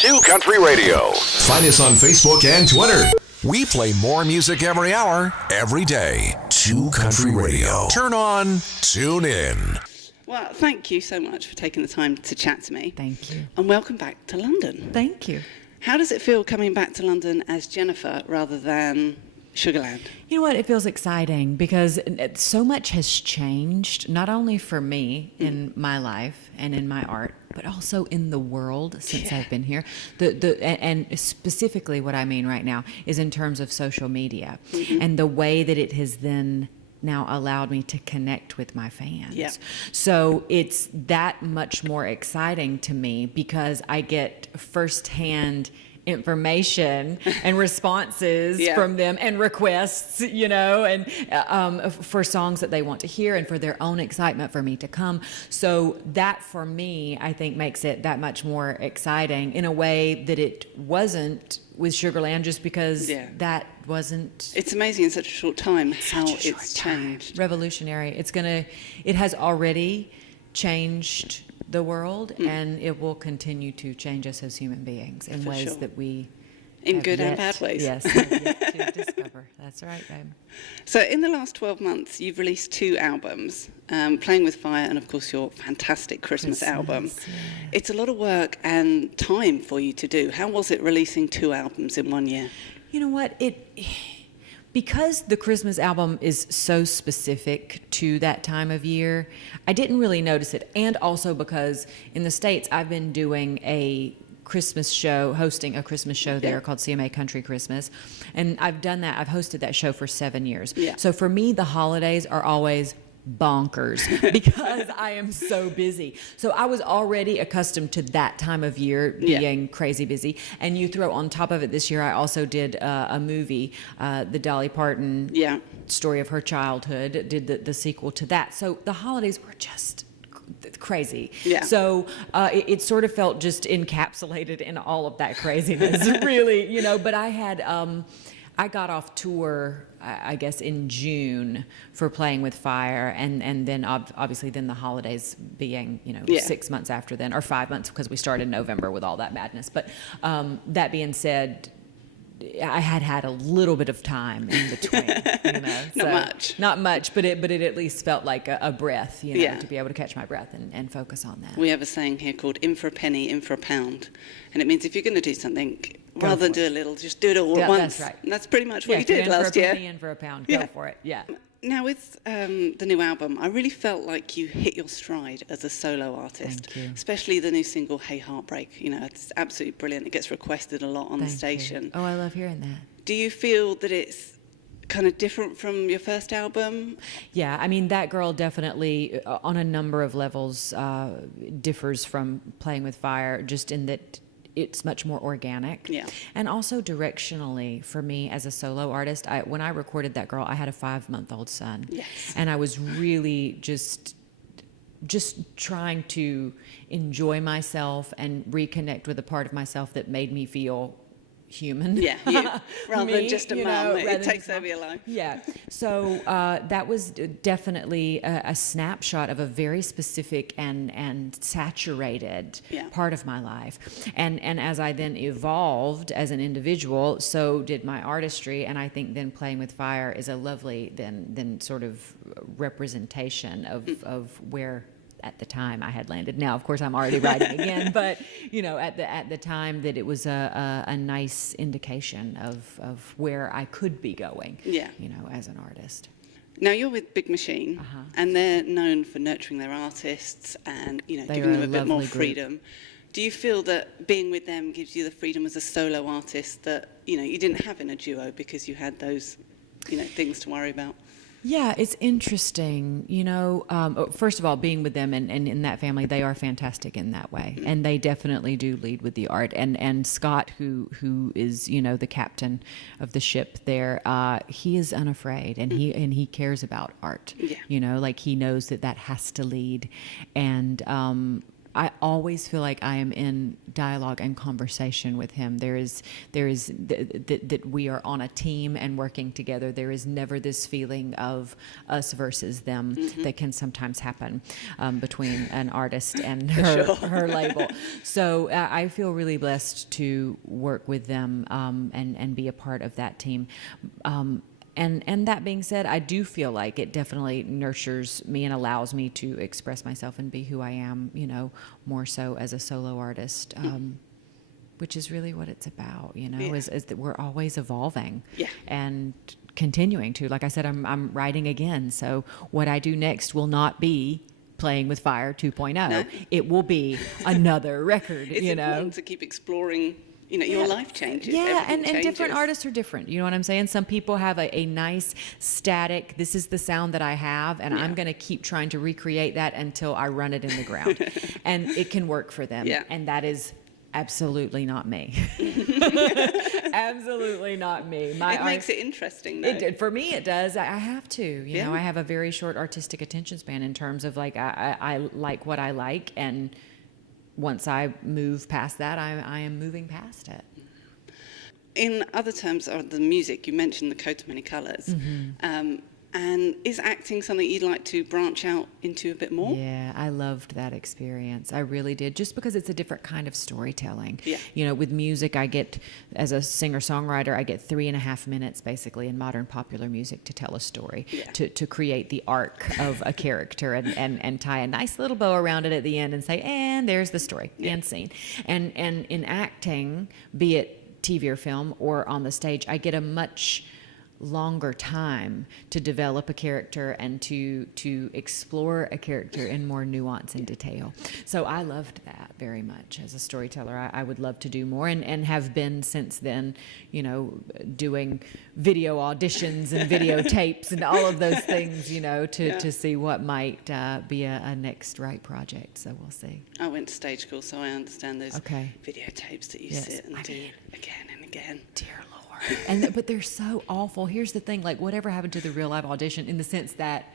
2Country Radio. Find us on Facebook and Twitter. We play more music every hour, every day. 2Country Radio. Turn on, tune in. Well, thank you so much for taking the time to chat to me. Thank you. And welcome back to London. Thank you. How does it feel coming back to London as Jennifer rather than Sugarland? You know what? It feels exciting because so much has changed, not only for me in my life and in my art, but also in the world since I've been here. And specifically what I mean right now is in terms of social media and the way that it has then now allowed me to connect with my fans. Yeah. So it's that much more exciting to me because I get firsthand information and responses from them and requests, you know, and for songs that they want to hear and for their own excitement for me to come. So that for me, I think makes it that much more exciting in a way that it wasn't with Sugarland, just because that wasn't. It's amazing in such a short time how it's changed. Revolutionary. It has already changed the world, and it will continue to change us as human beings in ways that we in good and bad ways. Yes, have yet to discover. That's right, babe. So in the last 12 months, you've released 2 albums, Playing with Fire and, of course, your fantastic Christmas album. Yeah. It's a lot of work and time for you to do. How was it releasing 2 albums in 1 year? You know what? Because the Christmas album is so specific to that time of year, I didn't really notice it. And also because in the States, I've been doing a Christmas show, hosting a Christmas show there called CMA Country Christmas. And I've done that. I've hosted that show for 7 years. Yeah. So for me, the holidays are always bonkers because I am so busy. So I was already accustomed to that time of year being crazy busy. And you throw on top of it this year, I also did a movie, the Dolly Parton story of her childhood, did the sequel to that. So the holidays were just crazy. Yeah. So it sort of felt just encapsulated in all of that craziness, really, you know, but I had, I got off tour, I guess, in June for Playing with Fire, and then obviously then the holidays being, you know, 6 months after then, or 5 months, because we started in November with all that madness. But that being said, I had a little bit of time in between, you know. Not much, but it at least felt like a breath, you know, to be able to catch my breath and focus on that. We have a saying here called in for a penny, in for a pound. And it means if you're going to do something, rather than do a little, just do it all at once. That's right. And that's pretty much what you did last year. In for a penny, in for a pound. Go for it. Yeah. Now, with the new album, I really felt like you hit your stride as a solo artist. Thank you. Especially the new single, Hey Heartbreak. You know, it's absolutely brilliant. It gets requested a lot on the station. You. Oh, I love hearing that. Do you feel that it's kind of different from your first album? Yeah, I mean, That Girl definitely, on a number of levels, differs from Playing with Fire, just in that it's much more organic. Yeah. And also directionally, for me as a solo artist, when I recorded That Girl, I had a 5-month-old son. Yes. And I was really just trying to enjoy myself and reconnect with a part of myself that made me feel human. Yeah, rather than just a mum. It takes over your life. Yeah. So that was definitely a snapshot of a very specific and saturated part of my life. And as I then evolved as an individual, so did my artistry. And I think then Playing with Fire is a lovely then sort of representation of where at the time I had landed. Now, of course, I'm already writing again, but you know, at the time that it was a nice indication of where I could be going. Yeah. You know, as an artist. Now you're with Big Machine, and they're known for nurturing their artists and giving them a bit more freedom. Do you feel that being with them gives you the freedom as a solo artist that you didn't have in a duo because you had those things to worry about? Yeah, it's interesting. First of all, being with them and in that family, they are fantastic in that way. And they definitely do lead with the art. And Scott, who is, the captain of the ship there, he is unafraid and he cares about art. Yeah. Like he knows that has to lead. And I always feel like I am in dialogue and conversation with him. There is that we are on a team and working together. There is never this feeling of us versus them that can sometimes happen between an artist and her label. So I feel really blessed to work with them and be a part of that team. And that being said, I do feel like it definitely nurtures me and allows me to express myself and be who I am, more so as a solo artist, which is really what it's about, is that we're always evolving and continuing to. Like I said, I'm writing again. So what I do next will not be Playing with Fire 2.0. No. It will be another record, It's important to keep exploring your life changes. Yeah, and different artists are different. You know what I'm saying? Some people have a nice static, this is the sound that I have, and I'm going to keep trying to recreate that until I run it in the ground. And it can work for them. Yeah. And that is absolutely not me. Absolutely not me. It makes it interesting, though. For me, it does. I have to. You know, I have a very short artistic attention span in terms of, like, I like what I like, and once I move past that, I am moving past it. In other terms of the music, you mentioned the coat of many colours. And is acting something you'd like to branch out into a bit more? Yeah, I loved that experience. I really did, just because it's a different kind of storytelling. Yeah. With music, I get, as a singer-songwriter, I get 3.5 minutes, basically, in modern popular music to tell a story, to create the arc of a character and tie a nice little bow around it at the end and say, and there's the story, and scene. And in acting, be it TV or film or on the stage, I get a much longer time to develop a character and to explore a character in more nuance and detail. So I loved that very much as a storyteller. I would love to do more and have been since then, doing video auditions and videotapes and all of those things, to see what might be a next right project. So we'll see. I went to stage school, so I understand those videotapes that you sit and do again and again. Dear Lord. But they're so awful. Here's the thing, like, whatever happened to the real live audition, in the sense that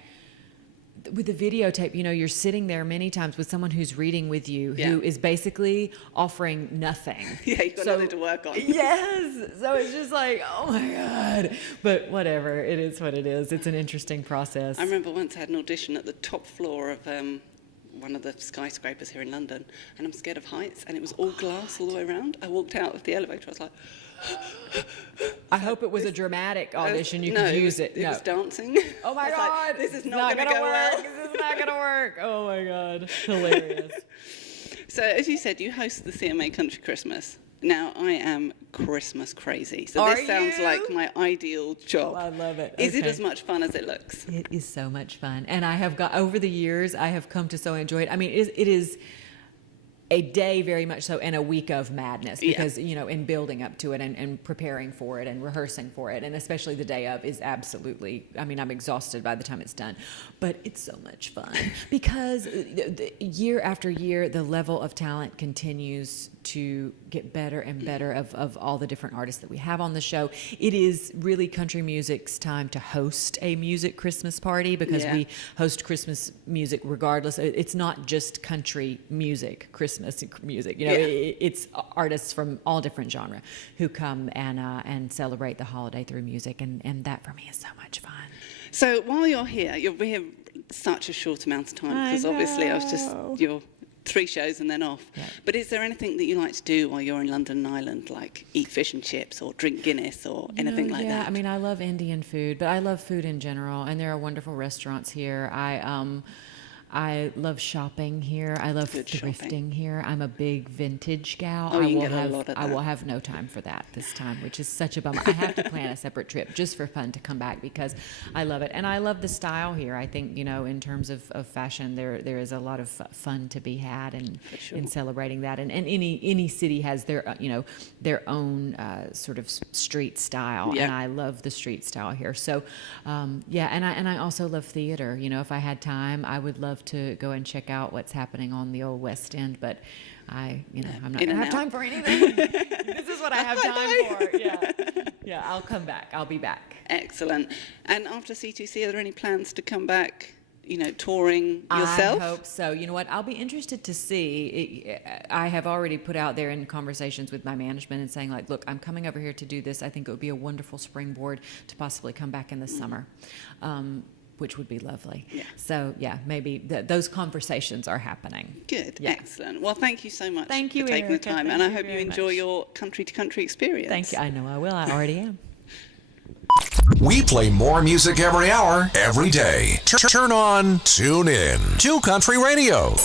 with the videotape, you're sitting there many times with someone who's reading with you, who is basically offering nothing. Yeah, you've got nothing to work on. Yes. So it's just like, oh my God. But whatever, it is what it is. It's an interesting process. I remember once I had an audition at the top floor of one of the skyscrapers here in London, and I'm scared of heights, and it was all glass all the way around. I walked out of the elevator, I was like... I hope it was a dramatic audition. You could use it. It was dancing. Oh my God! Like, this is not going to go well. This is not going to work. Oh my God! Hilarious. So, as you said, you host the CMA Country Christmas. Now, I am Christmas crazy. So this sounds like my ideal job. I love it. Is it as much fun as it looks? It is so much fun, and I have got over the years. I have come to so enjoy it. I mean, it is a day very much so, and a week of madness, because in building up to it and preparing for it and rehearsing for it, and especially the day of, is absolutely, I'm exhausted by the time it's done, but it's so much fun because year after year the level of talent continues to get better and better of all the different artists that we have on the show. It is really country music's time to host a music Christmas party, because we host Christmas music regardless. It's not just country music, Christmas music. It's artists from all different genres who come and celebrate the holiday through music, and that for me is so much fun. So while you're here, you'll be here such a short amount of time, because obviously you're 3 shows and then off. Yeah. But is there anything that you like to do while you're in London and Ireland, like eat fish and chips or drink Guinness or anything like that? Yeah, I love Indian food, but I love food in general, and there are wonderful restaurants here. I love shopping here. I love thrifting here. I'm a big vintage gal. Oh, you can get a lot of that. I will have no time for that this time, which is such a bummer. I have to plan a separate trip just for fun to come back, because I love it. And I love the style here. I think, in terms of fashion, there is a lot of fun to be had in celebrating that. And any city has their own sort of street style. Yeah. And I love the street style here. So, and I also love theater. If I had time, I would love to go and check out what's happening on the old West End, but I'm not going to have time for anything. This is what I have time for. Yeah, I'll come back. I'll be back. Excellent. And after C2C, are there any plans to come back touring yourself? I hope so. You know what? I'll be interested to see. I have already put out there in conversations with my management and saying, like, look, I'm coming over here to do this. I think it would be a wonderful springboard to possibly come back in the summer, which would be lovely. Yeah. So, yeah, maybe those conversations are happening. Good. Yeah. Excellent. Well, thank you so much Thank you, for taking Erica. the time. Thank And I you hope you very enjoy much. your country-to-country experience. Thank you. I know I will. I already am. We play more music every hour, every day. Turn on, tune in. 2 Country Radio.